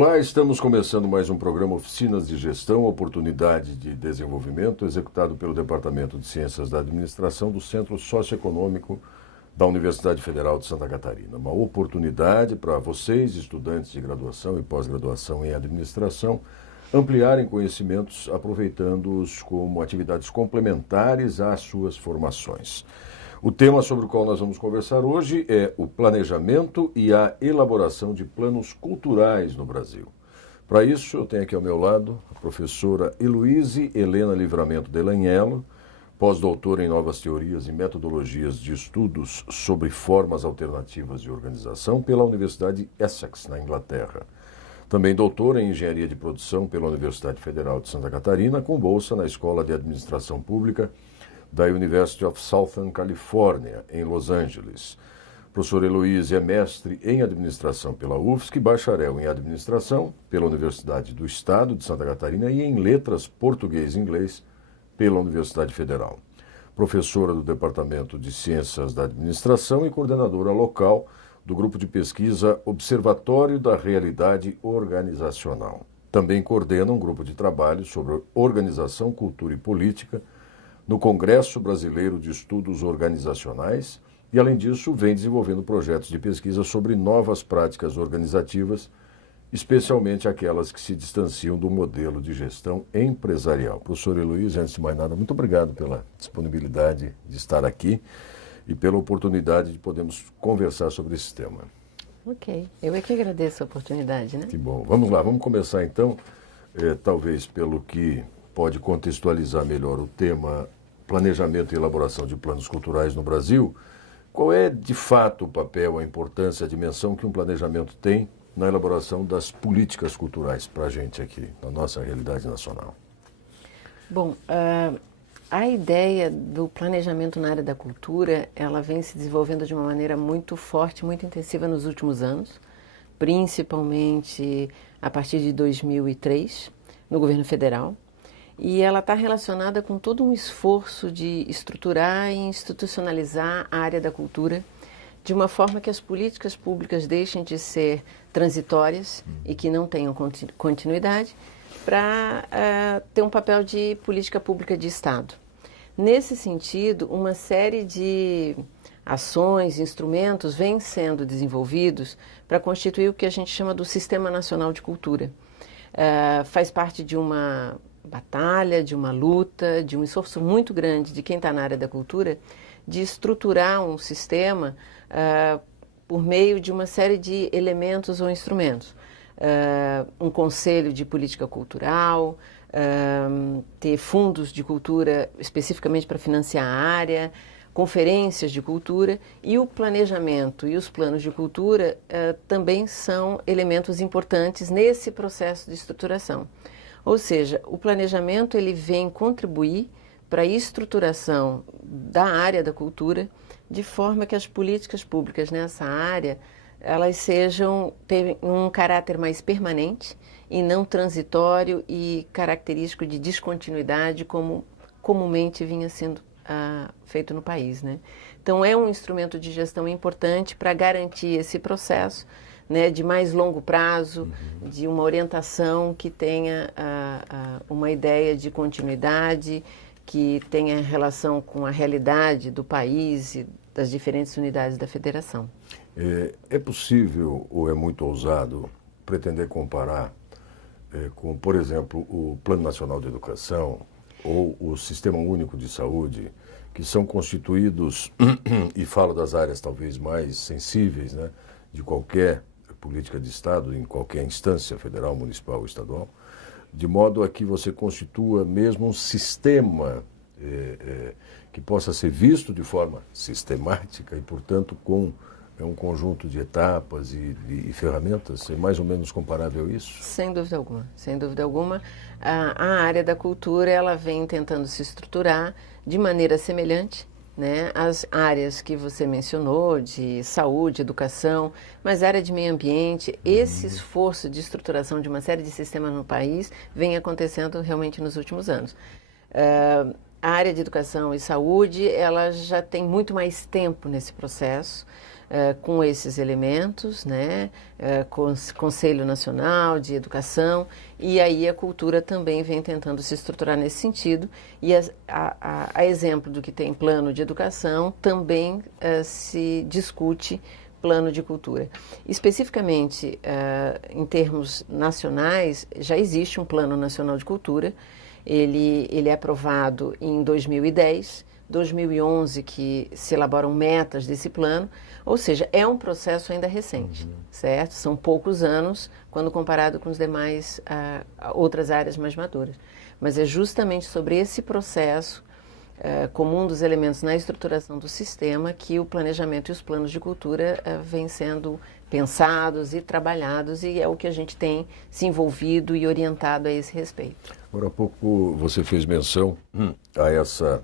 Olá, estamos começando mais um programa Oficinas de Gestão, Oportunidade de Desenvolvimento, executado pelo Departamento de Ciências da Administração do Centro Socioeconômico da Universidade Federal de Santa Catarina. Uma oportunidade para vocês, estudantes de graduação e pós-graduação em administração, ampliarem conhecimentos, aproveitando-os como atividades complementares às suas formações. O tema sobre o qual nós vamos conversar hoje é o planejamento e a elaboração de planos culturais no Brasil. Para isso, eu tenho aqui ao meu lado a professora Heloíse Helena Livramento Delanhello, pós-doutora em Novas Teorias e Metodologias de Estudos sobre Formas Alternativas de Organização pela Universidade Essex, na Inglaterra. Também doutora em Engenharia de Produção pela Universidade Federal de Santa Catarina, com bolsa na Escola de Administração Pública da University of Southern California, em Los Angeles. Professora Heloíse é mestre em Administração pela UFSC, bacharel em Administração pela Universidade do Estado de Santa Catarina e em Letras Português e Inglês pela Universidade Federal. Professora do Departamento de Ciências da Administração e coordenadora local do Grupo de Pesquisa Observatório da Realidade Organizacional. Também coordena um grupo de trabalho sobre organização, cultura e política no Congresso Brasileiro de Estudos Organizacionais e, além disso, vem desenvolvendo projetos de pesquisa sobre novas práticas organizativas, especialmente aquelas que se distanciam do modelo de gestão empresarial. Professora Heloíse, antes de mais nada, muito obrigado pela disponibilidade de estar aqui e pela oportunidade de podermos conversar sobre esse tema. Ok, eu é que agradeço a oportunidade, né? Que bom. Vamos lá, vamos começar então, talvez pelo que pode contextualizar melhor o tema planejamento e elaboração de planos culturais no Brasil. Qual é, de fato, o papel, a importância, a dimensão que um planejamento tem na elaboração das políticas culturais para a gente aqui, na nossa realidade nacional? Bom, a ideia do planejamento na área da cultura, ela vem se desenvolvendo de uma maneira muito forte, muito intensiva nos últimos anos, principalmente a partir de 2003, no governo federal. E ela está relacionada com todo um esforço de estruturar e institucionalizar a área da cultura de uma forma que as políticas públicas deixem de ser transitórias e que não tenham continuidade para ter um papel de política pública de Estado. Nesse sentido, uma série de ações, instrumentos vêm sendo desenvolvidos para constituir o que a gente chama do Sistema Nacional de Cultura. Faz parte de uma batalha, de uma luta, de um esforço muito grande de quem está na área da cultura, de estruturar um sistema por meio de uma série de elementos ou instrumentos. Um conselho de política cultural, ter fundos de cultura especificamente para financiar a área, conferências de cultura, e o planejamento e os planos de cultura também são elementos importantes nesse processo de estruturação. Ou seja, o planejamento ele vem contribuir para a estruturação da área da cultura, de forma que as políticas públicas nessa área elas tenham um caráter mais permanente e não transitório e característico de descontinuidade, como comumente vinha sendo feito no país, né? Então, é um instrumento de gestão importante para garantir esse processo, né, de mais longo prazo, de uma orientação que tenha uma ideia de continuidade, que tenha relação com a realidade do país e das diferentes unidades da federação. É possível, ou é muito ousado, pretender comparar com, por exemplo, o Plano Nacional de Educação ou o Sistema Único de Saúde, que são constituídos, e falo das áreas talvez mais sensíveis, né, de qualquer política de Estado, em qualquer instância federal, municipal ou estadual, de modo a que você constitua mesmo um sistema que possa ser visto de forma sistemática e, portanto, com um conjunto de etapas e ferramentas. É mais ou menos comparável a isso? Sem dúvida alguma, sem dúvida alguma. A área da cultura ela vem tentando se estruturar de maneira semelhante, né, as áreas que você mencionou, de saúde, educação, mas a área de meio ambiente, esse esforço de estruturação de uma série de sistemas no país vem acontecendo realmente nos últimos anos. a área de educação e saúde, ela já tem muito mais tempo nesse processo, com esses elementos, né, com o Conselho Nacional de Educação, e aí a cultura também vem tentando se estruturar nesse sentido, e a exemplo do que tem plano de educação, também se discute plano de cultura. Especificamente, em termos nacionais, já existe um Plano Nacional de Cultura, ele é aprovado em 2010, 2011 que se elaboram metas desse plano, ou seja, é um processo ainda recente, certo? São poucos anos quando comparado com os demais, outras áreas mais maduras. Mas é justamente sobre esse processo, como um dos elementos na estruturação do sistema, que o planejamento e os planos de cultura vêm sendo pensados e trabalhados, e é o que a gente tem se envolvido e orientado a esse respeito. Agora há pouco você fez menção a essa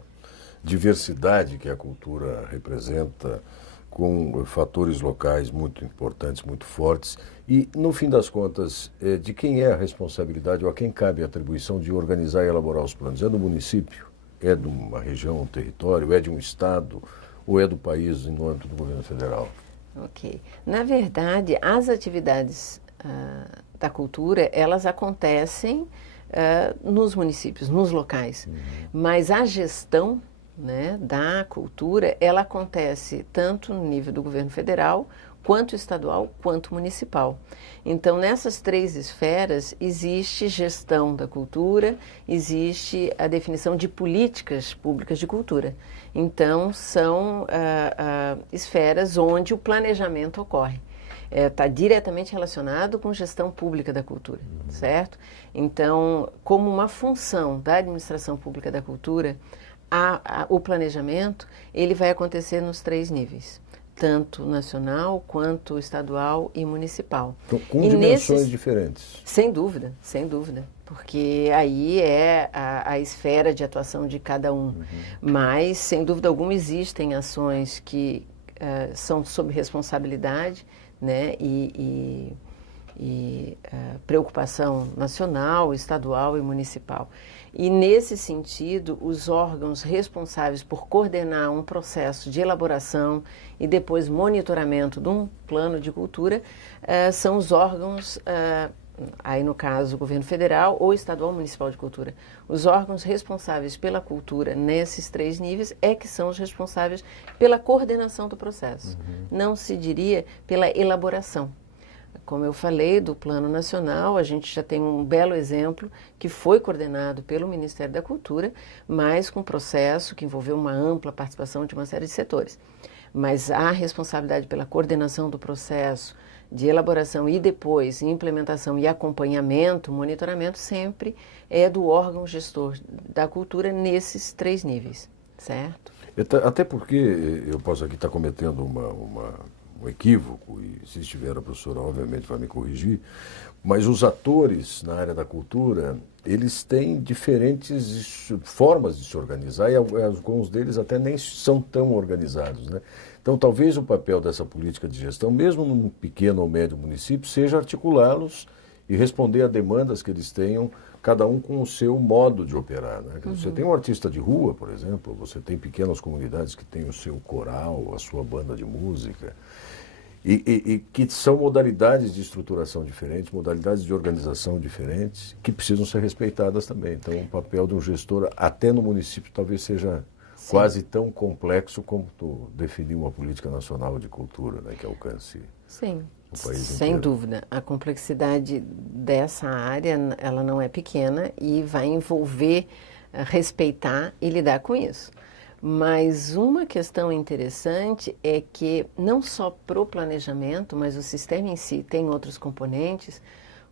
diversidade que a cultura representa, com fatores locais muito importantes, muito fortes, e no fim das contas, de quem é a responsabilidade ou a quem cabe a atribuição de organizar e elaborar os planos? É do município? É de uma região, um território? É de um estado? Ou é do país no âmbito do governo federal? Ok. Na verdade, as atividades da cultura, elas acontecem nos municípios, nos locais, mas a gestão, né, da cultura, ela acontece tanto no nível do governo federal, quanto estadual, quanto municipal. Então, nessas três esferas, existe gestão da cultura, existe a definição de políticas públicas de cultura. Então, são esferas onde o planejamento ocorre. Está diretamente relacionado com gestão pública da cultura, certo? Então, como uma função da administração pública da cultura, o planejamento, ele vai acontecer nos três níveis, tanto nacional, quanto estadual e municipal. Então, com dimensões diferentes. Sem dúvida, porque aí é a esfera de atuação de cada um. Mas, sem dúvida alguma, existem ações que são sob responsabilidade, né, e preocupação nacional, estadual e municipal. E, nesse sentido, os órgãos responsáveis por coordenar um processo de elaboração e depois monitoramento de um plano de cultura são os órgãos, aí no caso o governo federal ou estadual ou municipal de cultura. Os órgãos responsáveis pela cultura nesses três níveis que são os responsáveis pela coordenação do processo. Não se diria pela elaboração. Como eu falei, do Plano Nacional, a gente já tem um belo exemplo que foi coordenado pelo Ministério da Cultura, mas com um processo que envolveu uma ampla participação de uma série de setores. Mas a responsabilidade pela coordenação do processo de elaboração e depois implementação e acompanhamento, monitoramento, sempre é do órgão gestor da cultura nesses três níveis, certo? Até porque eu posso aqui estar cometendo um equívoco, e se estiver a professora obviamente vai me corrigir, mas os atores na área da cultura, eles têm diferentes formas de se organizar e alguns deles até nem são tão organizados, né? Então talvez o papel dessa política de gestão, mesmo num pequeno ou médio município, seja articulá-los e responder a demandas que eles tenham, cada um com o seu modo de operar, né? Você tem um artista de rua, por exemplo, você tem pequenas comunidades que têm o seu coral, a sua banda de música, e que são modalidades de estruturação diferentes, modalidades de organização diferentes, que precisam ser respeitadas também. Então, o papel de um gestor, até no município, talvez seja quase tão complexo como definir uma política nacional de cultura, né, que alcance o país sem inteiro. dúvida. A complexidade dessa área, ela não é pequena e vai envolver respeitar e lidar com isso. Mas uma questão interessante é que não só para o planejamento, mas o sistema em si tem outros componentes,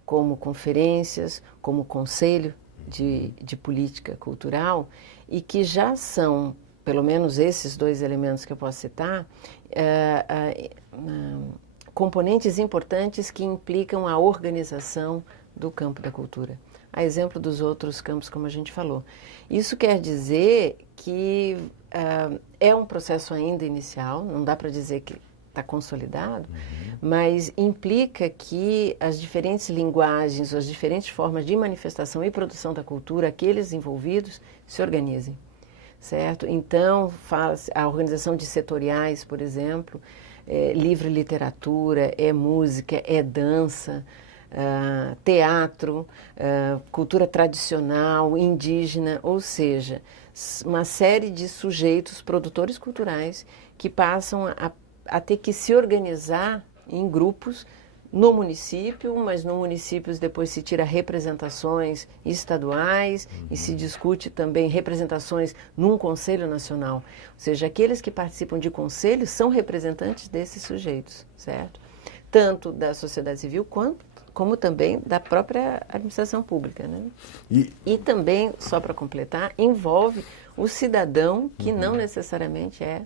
como conferências, como conselho de política cultural, e que já são, pelo menos esses dois elementos que eu posso citar, componentes importantes que implicam a organização do campo da cultura. A exemplo dos outros campos, como a gente falou. Isso quer dizer que é um processo ainda inicial, não dá para dizer que está consolidado, mas implica que as diferentes linguagens, as diferentes formas de manifestação e produção da cultura, aqueles envolvidos, se organizem. certo? Então, fala-se a organização de setoriais, por exemplo, livro e literatura, música, dança, teatro, cultura tradicional, indígena, ou seja, uma série de sujeitos, produtores culturais, que passam a ter que se organizar em grupos no município, mas no município depois se tira representações estaduais e se discute também representações num Conselho Nacional. Ou seja, aqueles que participam de conselhos são representantes desses sujeitos, certo? Tanto da sociedade civil como também da própria administração pública, né? E também, só para completar, envolve o cidadão que não necessariamente é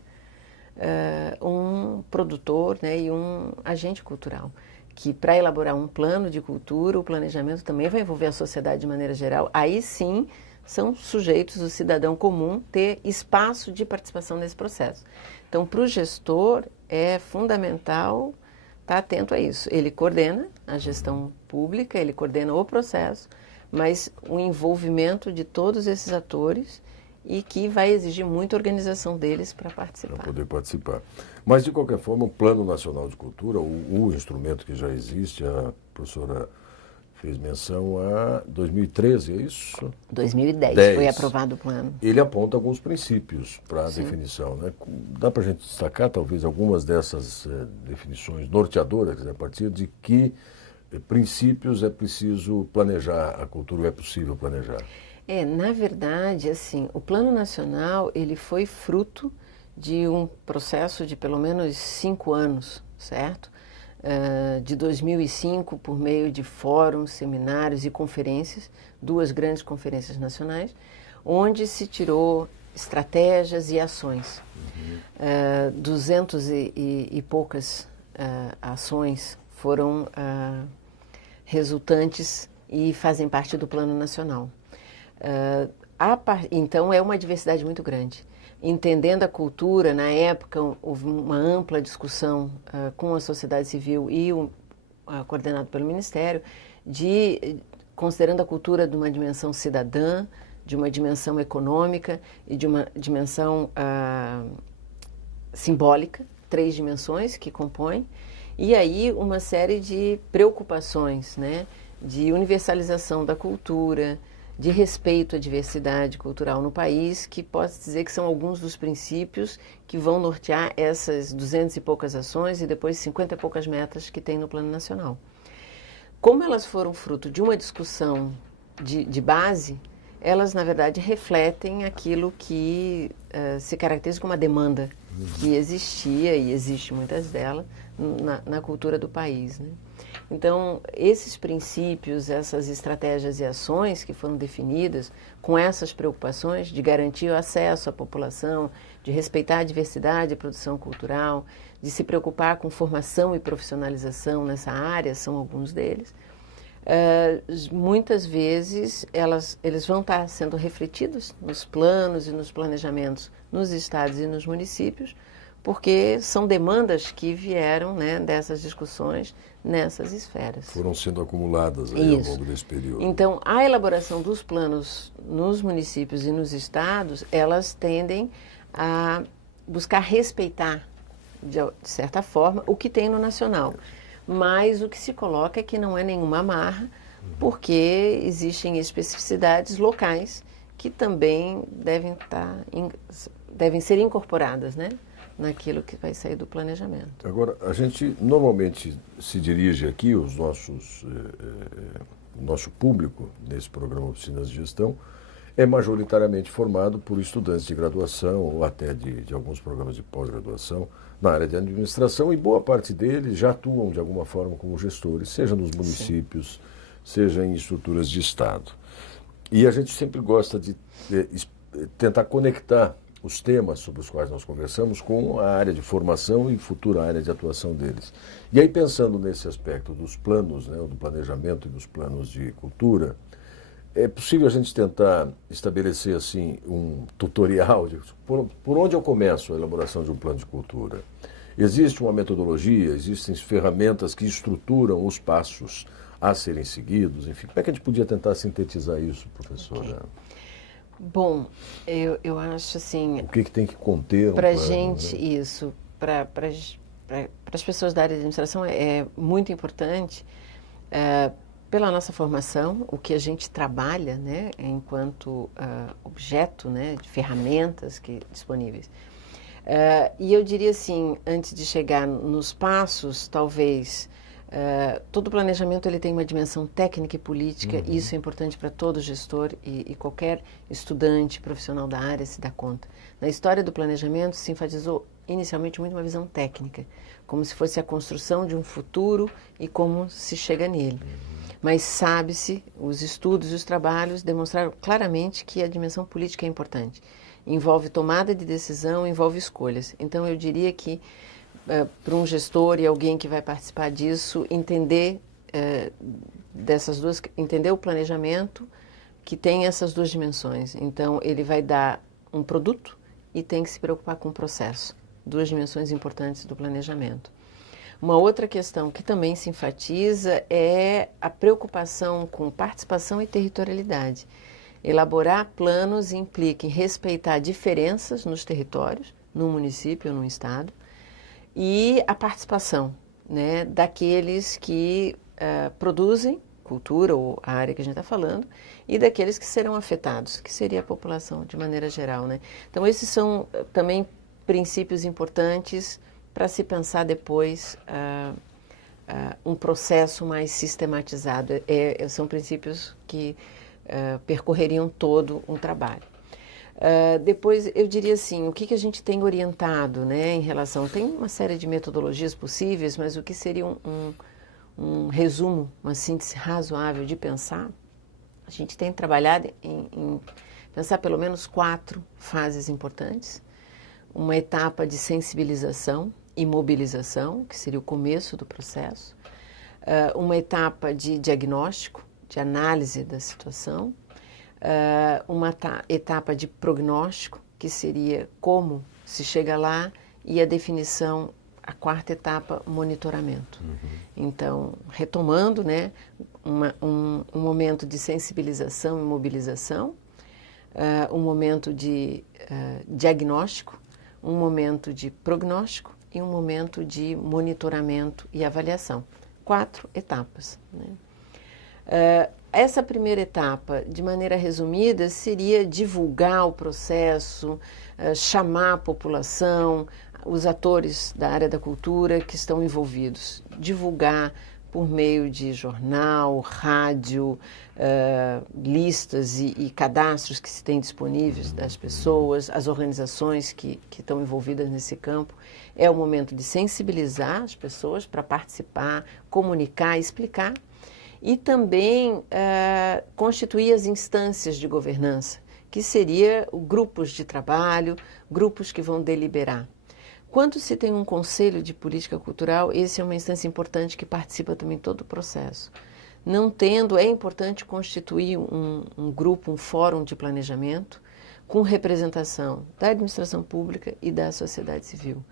um produtor, né, e um agente cultural, que para elaborar um plano de cultura, o planejamento também vai envolver a sociedade de maneira geral. Aí sim são sujeitos, o cidadão comum, ter espaço de participação nesse processo. Então, para o gestor, é fundamental estar atento a isso. Ele coordena a gestão pública, ele coordena o processo, mas o envolvimento de todos esses atores e que vai exigir muita organização deles para participar. Para poder participar. Mas, de qualquer forma, o Plano Nacional de Cultura, o instrumento que já existe, a professora fez menção a 2013, é isso? 2010 foi aprovado o plano. Ele aponta alguns princípios para a definição, né? Dá para a gente destacar, talvez, algumas dessas definições norteadoras, a partir de que princípios é preciso planejar a cultura, é possível planejar? Na verdade, assim, o Plano Nacional, ele foi fruto de um processo de pelo menos 5 anos, certo? De 2005, por meio de fóruns, seminários e conferências, 2 grandes conferências nacionais, onde se tirou estratégias e ações. 200 e poucas ações foram resultantes e fazem parte do Plano Nacional. Então, é uma diversidade muito grande. Entendendo a cultura, na época houve uma ampla discussão com a sociedade civil e coordenado pelo Ministério, considerando a cultura de uma dimensão cidadã, de uma dimensão econômica e de uma dimensão simbólica, 3 dimensões que compõem, e aí uma série de preocupações, né, de universalização da cultura, de respeito à diversidade cultural no país, que posso dizer que são alguns dos princípios que vão nortear essas 200 e poucas ações e depois 50 e poucas metas que tem no Plano Nacional. Como elas foram fruto de uma discussão de base, elas, na verdade, refletem aquilo que se caracteriza como uma demanda que existia e existe muitas delas na cultura do país, né? Então, esses princípios, essas estratégias e ações que foram definidas com essas preocupações de garantir o acesso à população, de respeitar a diversidade e produção cultural, de se preocupar com formação e profissionalização nessa área, são alguns deles. Muitas vezes eles vão estar sendo refletidos nos planos e nos planejamentos nos estados e nos municípios, porque são demandas que vieram, né, dessas discussões nessas esferas. Foram sendo acumuladas aí ao longo desse período. Então, a elaboração dos planos nos municípios e nos estados, elas tendem a buscar respeitar, de certa forma, o que tem no nacional. Mas o que se coloca é que não é nenhuma amarra, porque existem especificidades locais que também devem ser incorporadas, né, naquilo que vai sair do planejamento. Agora, a gente normalmente se dirige aqui, o nosso público nesse programa Oficinas de Gestão é majoritariamente formado por estudantes de graduação ou até de alguns programas de pós-graduação na área de administração, e boa parte deles já atuam de alguma forma como gestores, seja nos municípios, seja em estruturas de Estado. E a gente sempre gosta de tentar conectar os temas sobre os quais nós conversamos com a área de formação e futura área de atuação deles. E aí, pensando nesse aspecto dos planos, né, do planejamento e dos planos de cultura, é possível a gente tentar estabelecer assim um tutorial de por onde eu começo a elaboração de um plano de cultura? Existe uma metodologia, existem ferramentas que estruturam os passos a serem seguidos, enfim. Como é que a gente podia tentar sintetizar isso, professora? Bom, eu acho assim, O que tem que conter um para a plano, gente, né? isso, para as pessoas da área de administração é muito importante, eh, pela nossa formação, o que a gente trabalha, né, enquanto objeto, né, de ferramentas disponíveis. E eu diria assim, antes de chegar nos passos, talvez, todo planejamento ele tem uma dimensão técnica e política, e isso é importante para todo gestor e qualquer estudante profissional da área se dá conta. Na história do planejamento se enfatizou inicialmente muito uma visão técnica, como se fosse a construção de um futuro e como se chega nele. Mas sabe-se, os estudos e os trabalhos demonstraram claramente que a dimensão política é importante. Envolve tomada de decisão, envolve escolhas. Então, eu diria que, para um gestor e alguém que vai participar disso, entender entender o planejamento que tem essas duas dimensões. Então, ele vai dar um produto e tem que se preocupar com o processo. Duas dimensões importantes do planejamento. Uma outra questão que também se enfatiza é a preocupação com participação e territorialidade. Elaborar planos implica em respeitar diferenças nos territórios, no município ou no estado, e a participação, né, daqueles que produzem cultura ou a área que a gente está falando, e daqueles que serão afetados, que seria a população de maneira geral, né? Então, esses são também princípios importantes para se pensar depois um processo mais sistematizado. São princípios que percorreriam todo um trabalho. Depois, eu diria assim, o que a gente tem orientado, né, em relação... Tem uma série de metodologias possíveis, mas o que seria um resumo, uma síntese razoável de pensar, a gente tem trabalhado em pensar pelo menos 4 fases importantes. Uma etapa de sensibilização e mobilização, que seria o começo do processo. Uma etapa de diagnóstico, de análise da situação. Uma etapa de prognóstico, que seria como se chega lá, e a definição, a 4ª etapa, monitoramento. Então, retomando, né, um momento de sensibilização e mobilização, um momento de diagnóstico, um momento de prognóstico e um momento de monitoramento e avaliação. 4 etapas, né? Essa primeira etapa, de maneira resumida, seria divulgar o processo, chamar a população, os atores da área da cultura que estão envolvidos, divulgar por meio de jornal, rádio, listas e cadastros que se têm disponíveis das pessoas, as organizações que estão envolvidas nesse campo. É o momento de sensibilizar as pessoas para participar, comunicar, explicar, e também constituir as instâncias de governança, que seria grupos de trabalho, grupos que vão deliberar. Quando se tem um conselho de política cultural, esse é uma instância importante que participa também todo o processo. Não tendo, é importante constituir um grupo, um fórum de planejamento com representação da administração pública e da sociedade civil.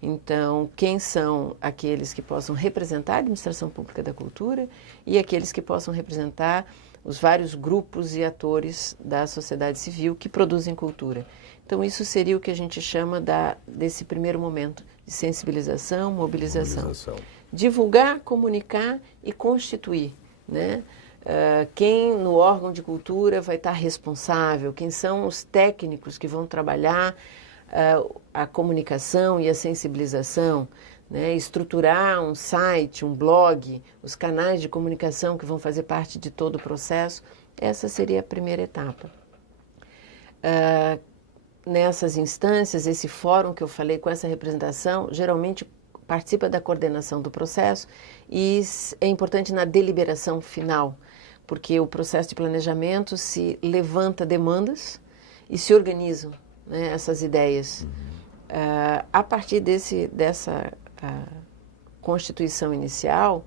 Então, quem são aqueles que possam representar a administração pública da cultura e aqueles que possam representar os vários grupos e atores da sociedade civil que produzem cultura. Então, isso seria o que a gente chama desse primeiro momento de sensibilização, mobilização. Divulgar, comunicar e constituir, né? Quem no órgão de cultura vai estar responsável, quem são os técnicos que vão trabalhar a comunicação e a sensibilização, né? Estruturar um site, um blog, os canais de comunicação que vão fazer parte de todo o processo. Essa seria a primeira etapa. Nessas instâncias, esse fórum que eu falei com essa representação, geralmente participa da coordenação do processo e é importante na deliberação final, porque o processo de planejamento se levanta demandas e se organizam, né, essas ideias. A partir dessa constituição inicial,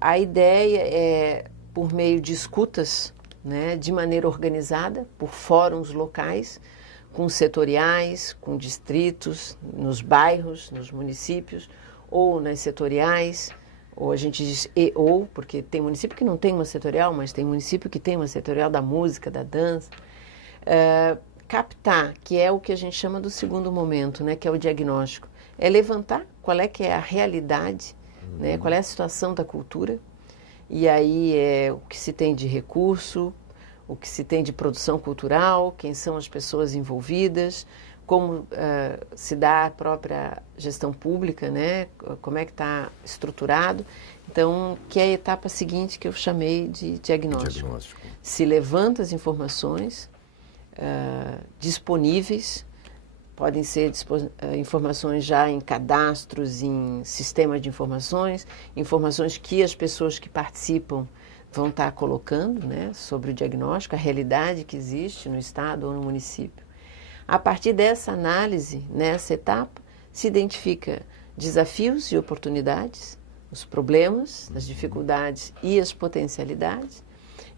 a ideia é, por meio de escutas, né, de maneira organizada, por fóruns locais, com setoriais, com distritos, nos bairros, nos municípios, ou nas setoriais, ou a gente diz porque tem município que não tem uma setorial, mas tem município que tem uma setorial da música, da dança. Captar, que é o que a gente chama do segundo momento, né, que é o diagnóstico, é levantar qual é que é a realidade, né, qual é a situação da cultura, e aí é o que se tem de recurso, o que se tem de produção cultural, quem são as pessoas envolvidas, como se dá a própria gestão pública, né, como é que está estruturado. Então, que é a etapa seguinte que eu chamei de diagnóstico. Se levanta as informações disponíveis, podem ser informações já em cadastros, em sistemas de informações, informações que as pessoas que participam vão estar colocando, né, sobre o diagnóstico, a realidade que existe no estado ou no município. A partir dessa análise, nessa etapa, se identifica desafios e oportunidades, os problemas, as dificuldades e as potencialidades,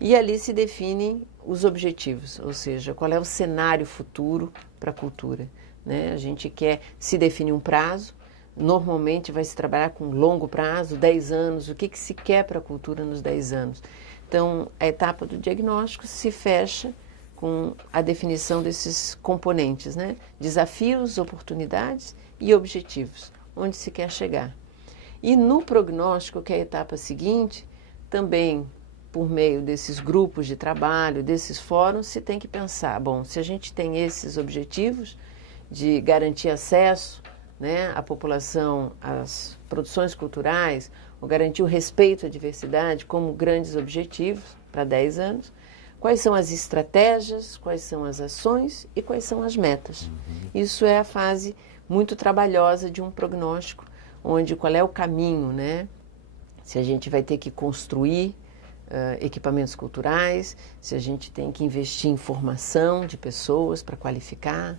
e ali se definem os objetivos, ou seja, qual é o cenário futuro para a cultura, né? A gente quer se definir um prazo, normalmente vai se trabalhar com longo prazo, 10 anos, o que se quer para a cultura nos 10 anos. Então, a etapa do diagnóstico se fecha com a definição desses componentes, né? Desafios, oportunidades e objetivos, onde se quer chegar. E no prognóstico, que é a etapa seguinte, também por meio desses grupos de trabalho, desses fóruns, se tem que pensar, bom, se a gente tem esses objetivos de garantir acesso, né, à população às produções culturais, ou garantir o respeito à diversidade como grandes objetivos para 10 anos, quais são as estratégias, quais são as ações e quais são as metas. Isso é a fase muito trabalhosa de um prognóstico, onde qual é o caminho, né? Se a gente vai ter que construir equipamentos culturais, se a gente tem que investir em formação de pessoas para qualificar,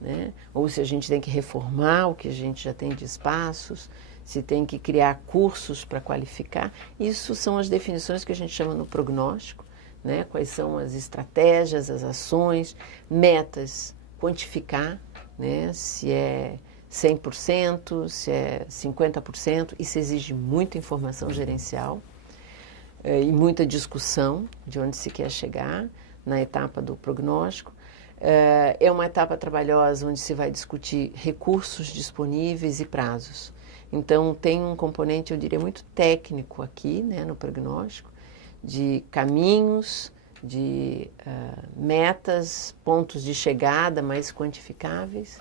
né? Ou se a gente tem que reformar o que a gente já tem de espaços, se tem que criar cursos para qualificar. Isso são as definições que a gente chama no prognóstico, né? Quais são as estratégias, as ações, metas, quantificar, né? Se é 100%, se é 50%, isso exige muita informação gerencial e muita discussão de onde se quer chegar na etapa do prognóstico. É uma etapa trabalhosa onde se vai discutir recursos disponíveis e prazos. Então, tem um componente, eu diria, muito técnico aqui, né, no prognóstico, de caminhos, de metas, pontos de chegada mais quantificáveis.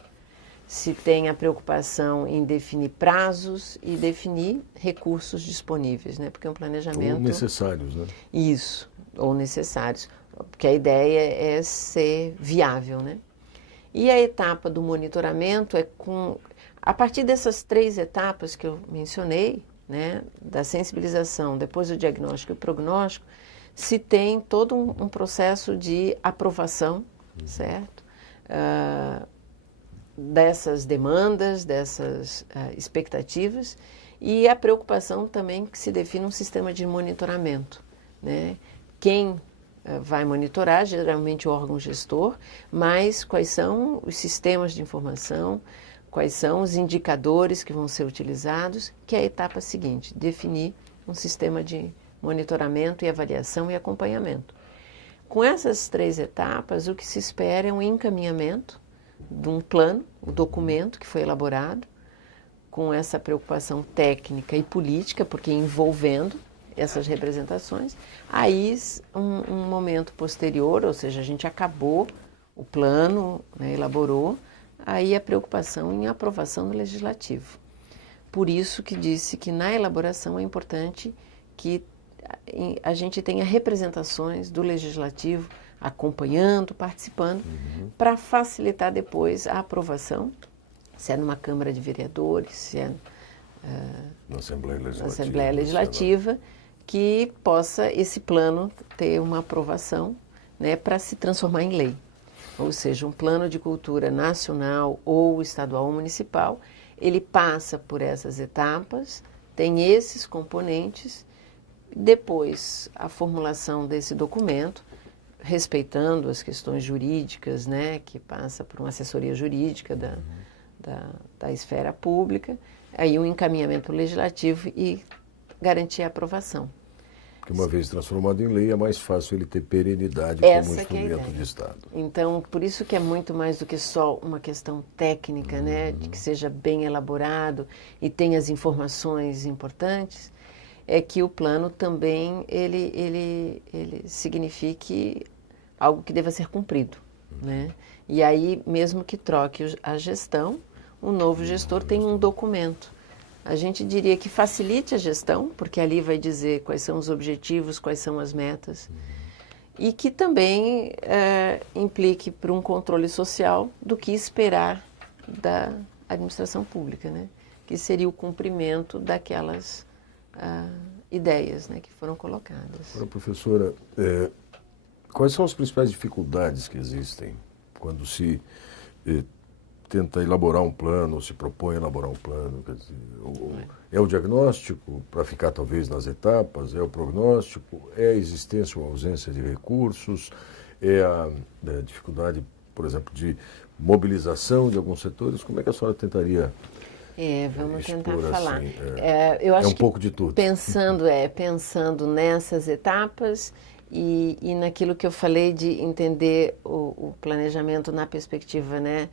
Se tem a preocupação em definir prazos e definir recursos disponíveis, né? Porque um planejamento... Ou necessários, né? Isso, ou necessários, porque a ideia é ser viável, né? E a etapa do monitoramento é a partir dessas 3 etapas que eu mencionei, né? Da sensibilização, depois do diagnóstico e prognóstico, se tem todo um processo de aprovação, certo? Dessas demandas, dessas expectativas, e a preocupação também que se define um sistema de monitoramento, né? Quem vai monitorar, geralmente o órgão gestor, mas quais são os sistemas de informação, quais são os indicadores que vão ser utilizados, que é a etapa seguinte, definir um sistema de monitoramento e avaliação e acompanhamento. Com essas 3 etapas, o que se espera é um encaminhamento de um plano, o documento que foi elaborado, com essa preocupação técnica e política, porque envolvendo essas representações, aí um momento posterior, ou seja, a gente acabou o plano, né, elaborou, aí a preocupação em aprovação no legislativo. Por isso que disse que na elaboração é importante que a gente tenha representações do legislativo acompanhando, participando, para facilitar depois a aprovação, se é numa Câmara de Vereadores, se é na Assembleia Legislativa, que possa esse plano ter uma aprovação, né, para se transformar em lei. Ou seja, um plano de cultura nacional ou estadual ou municipal, ele passa por essas etapas, tem esses componentes, depois a formulação desse documento, respeitando as questões jurídicas, né, que passa por uma assessoria jurídica da esfera pública, aí um encaminhamento legislativo e garantir a aprovação. Porque uma vez transformado em lei, é mais fácil ele ter perenidade como instrumento de Estado. Então, por isso que é muito mais do que só uma questão técnica, né, de que seja bem elaborado e tenha as informações importantes, é que o plano também ele signifique algo que deva ser cumprido, né? E aí, mesmo que troque a gestão, o novo gestor tem um documento. A gente diria que facilite a gestão, porque ali vai dizer quais são os objetivos, quais são as metas, e que também implique para um controle social do que esperar da administração pública, né? Que seria o cumprimento daquelas ideias, né, que foram colocadas. Agora, professora, quais são as principais dificuldades que existem quando se tenta elaborar um plano, ou se propõe elaborar um plano? Quer dizer, é o diagnóstico, para ficar talvez nas etapas, é o prognóstico, é a existência ou ausência de recursos, é a dificuldade, por exemplo, de mobilização de alguns setores? Como é que a senhora tentaria vamos tentar expor falar. assim? Eu acho um pouco de tudo. Pensando nessas etapas e naquilo que eu falei de entender o planejamento na perspectiva, né,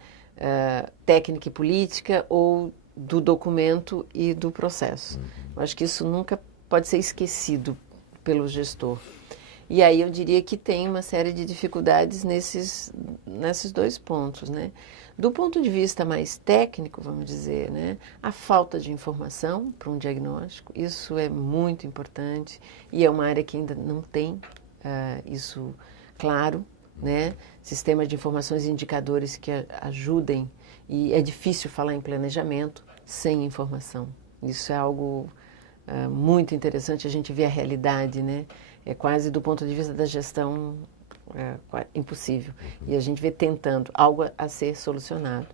técnica e política ou do documento e do processo. Eu acho que isso nunca pode ser esquecido pelo gestor. E aí eu diria que tem uma série de dificuldades nesses dois pontos, né? Do ponto de vista mais técnico, vamos dizer, né, a falta de informação para um diagnóstico, isso é muito importante e é uma área que ainda não tem isso claro, né? Sistemas de informações e indicadores que ajudem, e é difícil falar em planejamento sem informação. Isso é algo muito interessante, a gente vê a realidade, né? É quase do ponto de vista da gestão impossível. E a gente vê tentando algo a ser solucionado.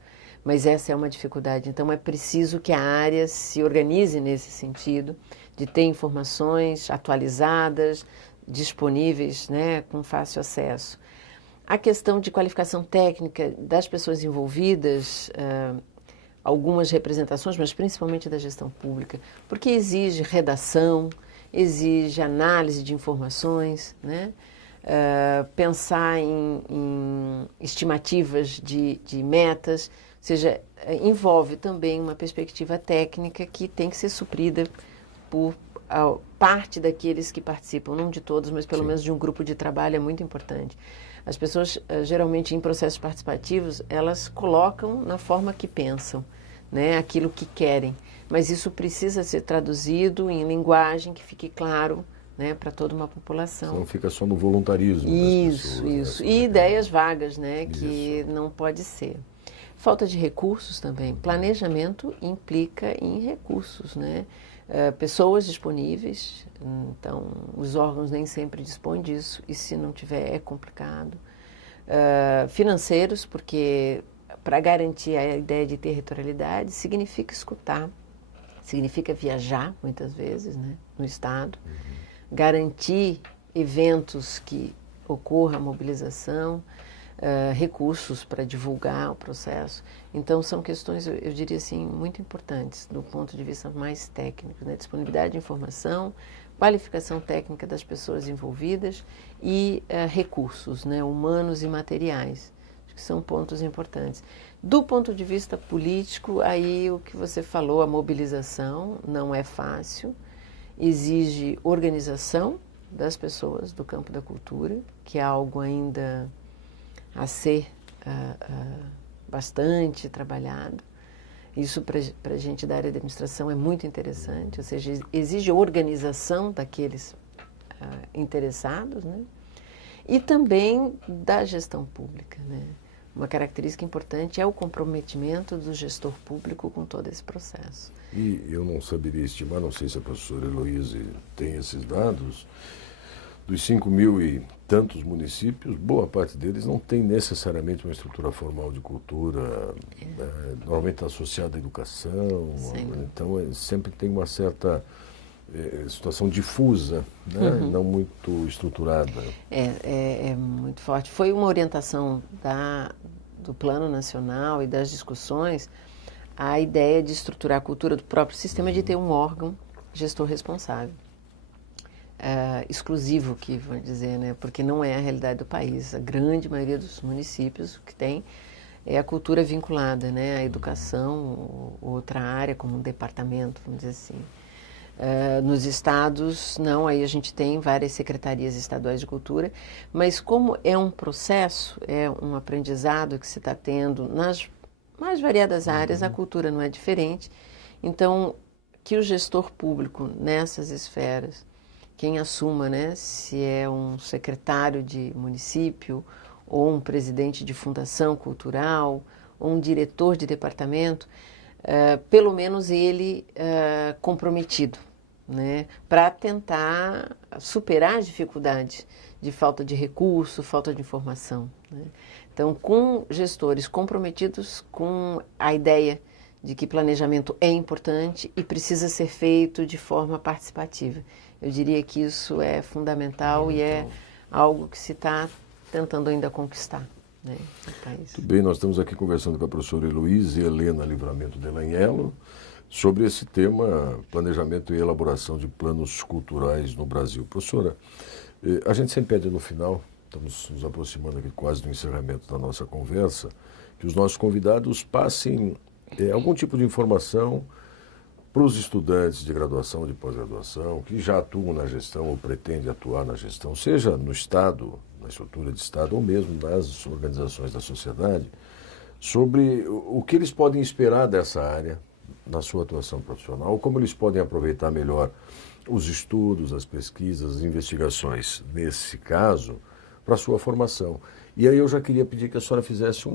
Mas essa é uma dificuldade. Então é preciso que a área se organize nesse sentido, de ter informações atualizadas, disponíveis, né, com fácil acesso. A questão de qualificação técnica das pessoas envolvidas, algumas representações, mas principalmente da gestão pública, porque exige redação, exige análise de informações, né? Pensar em estimativas de metas, ou seja, envolve também uma perspectiva técnica que tem que ser suprida por parte daqueles que participam, não de todos, mas pelo menos de um grupo de trabalho, é muito importante. As pessoas, geralmente, em processos participativos, elas colocam na forma que pensam, né, aquilo que querem, mas isso precisa ser traduzido em linguagem que fique claro, né, para toda uma população. Não fica só no voluntarismo das pessoas. Isso. E ideias vagas, né, que não pode ser. Falta de recursos também. Planejamento implica em recursos, né? Pessoas disponíveis, então os órgãos nem sempre dispõem disso, e se não tiver é complicado. Financeiros, porque para garantir a ideia de territorialidade significa escutar, significa viajar muitas vezes, né, no Estado, garantir eventos que ocorra a mobilização, recursos para divulgar o processo. Então, são questões, eu diria assim, muito importantes do ponto de vista mais técnico, né? Disponibilidade de informação, qualificação técnica das pessoas envolvidas e recursos, né? Humanos e materiais, acho que são pontos importantes. Do ponto de vista político, aí o que você falou, a mobilização não é fácil, exige organização das pessoas do campo da cultura, que é algo ainda a ser bastante trabalhado. Isso para a gente da área da administração é muito interessante, ou seja, exige organização daqueles interessados, né? E também da gestão pública, né? Uma característica importante é o comprometimento do gestor público com todo esse processo. E eu não saberia estimar, não sei se a professora Heloíse tem esses dados, dos 5.000 e tantos municípios, boa parte deles não tem necessariamente uma estrutura formal de cultura, normalmente está associada à educação, então sempre tem uma certa situação difusa, né? Não muito estruturada. É muito forte. Foi uma orientação do Plano Nacional e das discussões a ideia de estruturar a cultura do próprio sistema, de ter um órgão gestor responsável. exclusivo que vamos dizer, né? Porque não é a realidade do país. A grande maioria dos municípios o que tem é a cultura vinculada, né? À educação, ou outra área, como um departamento, vamos dizer assim. Nos estados, não, aí a gente tem várias secretarias estaduais de cultura, mas como é um processo, é um aprendizado que se está tendo nas mais variadas áreas, a cultura não é diferente. Então, que o gestor público nessas esferas, quem assuma, né, se é um secretário de município, ou um presidente de fundação cultural, ou um diretor de departamento, pelo menos ele comprometido, né, para tentar superar as dificuldades de falta de recurso, falta de informação, né. Então, com gestores comprometidos com a ideia de que planejamento é importante e precisa ser feito de forma participativa. Eu diria que isso é fundamental e é algo que se está tentando ainda conquistar, né, no país. Muito bem, nós estamos aqui conversando com a professora Heloísa Helena Livramento Delanhello sobre esse tema, planejamento e elaboração de planos culturais no Brasil. Professora, a gente sempre pede no final, estamos nos aproximando aqui quase do encerramento da nossa conversa, que os nossos convidados passem algum tipo de informação para os estudantes de graduação, de pós-graduação, que já atuam na gestão ou pretendem atuar na gestão, seja no Estado, na estrutura de Estado, ou mesmo nas organizações da sociedade, sobre o que eles podem esperar dessa área na sua atuação profissional, como eles podem aproveitar melhor os estudos, as pesquisas, as investigações, nesse caso, para a sua formação. E aí eu já queria pedir que a senhora fizesse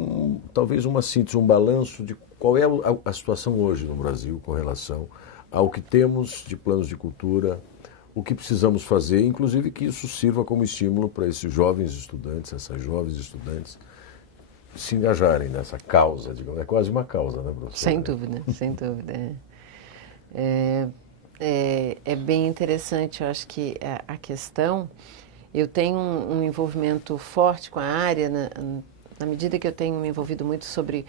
talvez uma síntese, um balanço de qual é a situação hoje no Brasil com relação ao que temos de planos de cultura, o que precisamos fazer, inclusive que isso sirva como estímulo para esses jovens estudantes, essas jovens estudantes, se engajarem nessa causa, digamos. É quase uma causa, né, professora? Sem dúvida, sem dúvida. É bem interessante, eu acho que a questão. Eu tenho um envolvimento forte com a área, na medida que eu tenho me envolvido muito sobre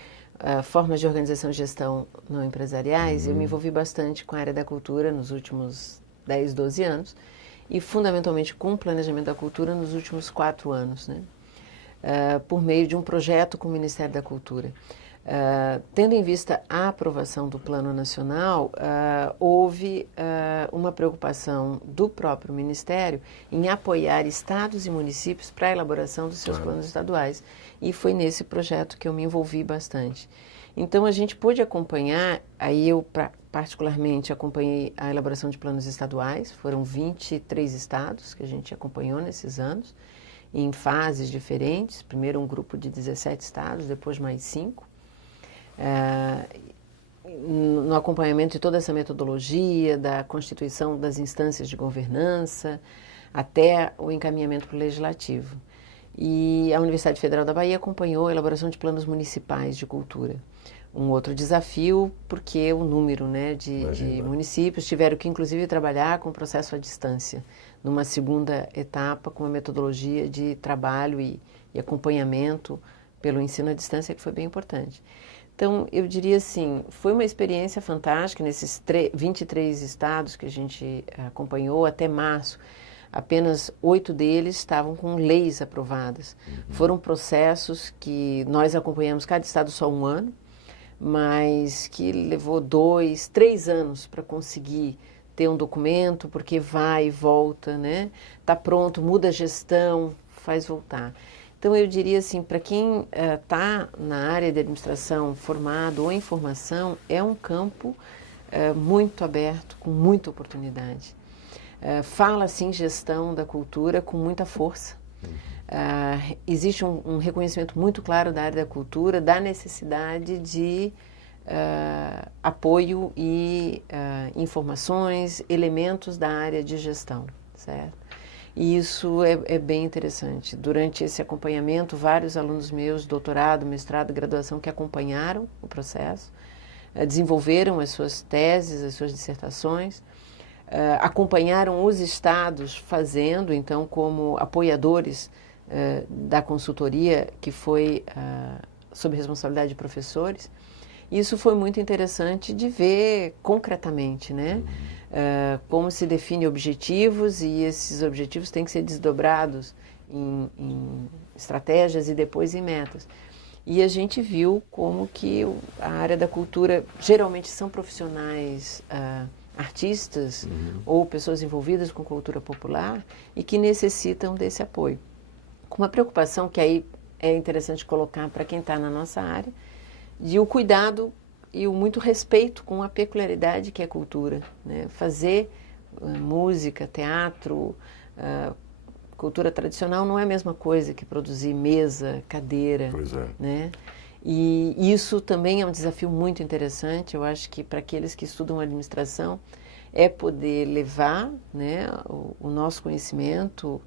formas de organização e gestão não empresariais, eu me envolvi bastante com a área da cultura nos últimos 10, 12 anos e fundamentalmente com o planejamento da cultura nos últimos 4 anos, né? Por meio de um projeto com o Ministério da Cultura. Tendo em vista a aprovação do Plano Nacional, houve uma preocupação do próprio Ministério em apoiar estados e municípios para a elaboração dos seus planos estaduais. E foi nesse projeto que eu me envolvi bastante. Então, a gente pôde acompanhar, aí eu particularmente acompanhei a elaboração de planos estaduais, foram 23 estados que a gente acompanhou nesses anos, em fases diferentes, primeiro um grupo de 17 estados, depois mais 5. No acompanhamento de toda essa metodologia, da constituição das instâncias de governança, até o encaminhamento para o legislativo. E a Universidade Federal da Bahia acompanhou a elaboração de planos municipais de cultura. Um outro desafio, porque o número, né, de municípios tiveram que, inclusive, trabalhar com o processo à distância, numa segunda etapa, com uma metodologia de trabalho e acompanhamento pelo ensino à distância, que foi bem importante. Então, eu diria assim, foi uma experiência fantástica nesses 23 estados que a gente acompanhou até março. Apenas 8 deles estavam com leis aprovadas. Foram processos que nós acompanhamos, cada estado só 1 ano, mas que levou 2, 3 anos para conseguir ter um documento, porque vai e volta, né? Está pronto, muda a gestão, faz voltar. Então, eu diria assim, para quem está na área de administração formado ou em formação, é um campo muito aberto, com muita oportunidade. Fala, assim, gestão da cultura com muita força. Existe um reconhecimento muito claro da área da cultura, da necessidade de apoio e informações, elementos da área de gestão, certo? E isso é bem interessante. Durante esse acompanhamento, vários alunos meus, doutorado, mestrado, graduação, que acompanharam o processo, desenvolveram as suas teses, as suas dissertações, acompanharam os estados fazendo, então, como apoiadores da consultoria, que foi sob responsabilidade de professores, Isso foi muito interessante de ver concretamente, né? Como se define objetivos e esses objetivos têm que ser desdobrados em estratégias e depois em metas. E a gente viu como que a área da cultura geralmente são profissionais, artistas ou pessoas envolvidas com cultura popular e que necessitam desse apoio. Com uma preocupação que aí é interessante colocar para quem está na nossa área, de o cuidado e o muito respeito com a peculiaridade que é cultura, né? Fazer música, teatro, cultura tradicional não é a mesma coisa que produzir mesa, cadeira. Pois é. Né? E isso também é um desafio muito interessante, eu acho que para aqueles que estudam administração, é poder levar, né, o nosso conhecimento,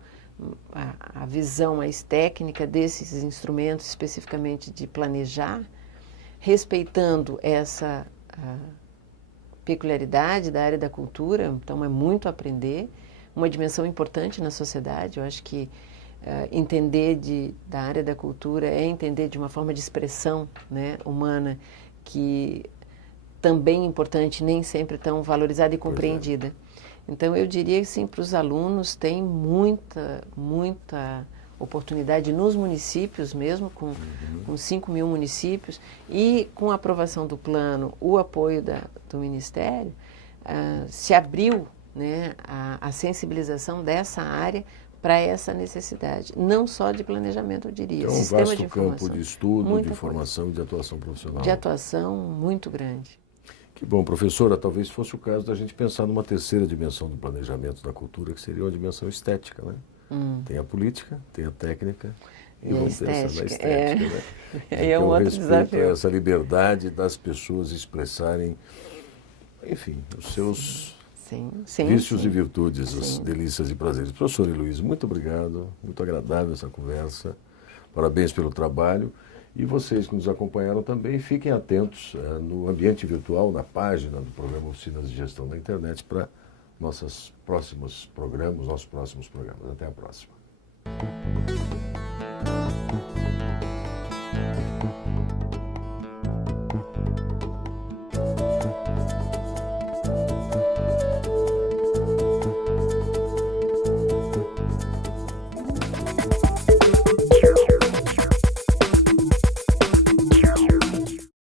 a visão mais técnica desses instrumentos, especificamente de planejar, respeitando essa peculiaridade da área da cultura, então é muito aprender, uma dimensão importante na sociedade. Eu acho que entender da área da cultura é entender de uma forma de expressão, né, humana, que também é importante, nem sempre tão valorizada e compreendida. Então, eu diria que, sim, para os alunos tem muita oportunidade nos municípios mesmo, com 5 mil municípios, e com a aprovação do plano, o apoio do Ministério, se abriu, né, a sensibilização dessa área para essa necessidade, não só de planejamento, eu diria. É um sistema vasto de informação, campo de estudo, de coisa. formação e de atuação profissional. De atuação muito grande. Que bom, professora, talvez fosse o caso da gente pensar numa terceira dimensão do planejamento da cultura, que seria uma dimensão estética, né? Tem a política, tem a técnica e vamos pensar na estética, né? É um outro desafio. Essa liberdade das pessoas expressarem, enfim, os seus vícios e virtudes, as delícias e prazeres. Professor Luiz, muito obrigado, muito agradável essa conversa, parabéns pelo trabalho. E vocês que nos acompanharam também, fiquem atentos no ambiente virtual, na página do programa Oficinas de Gestão da Internet para nossos próximos programas. Até a próxima.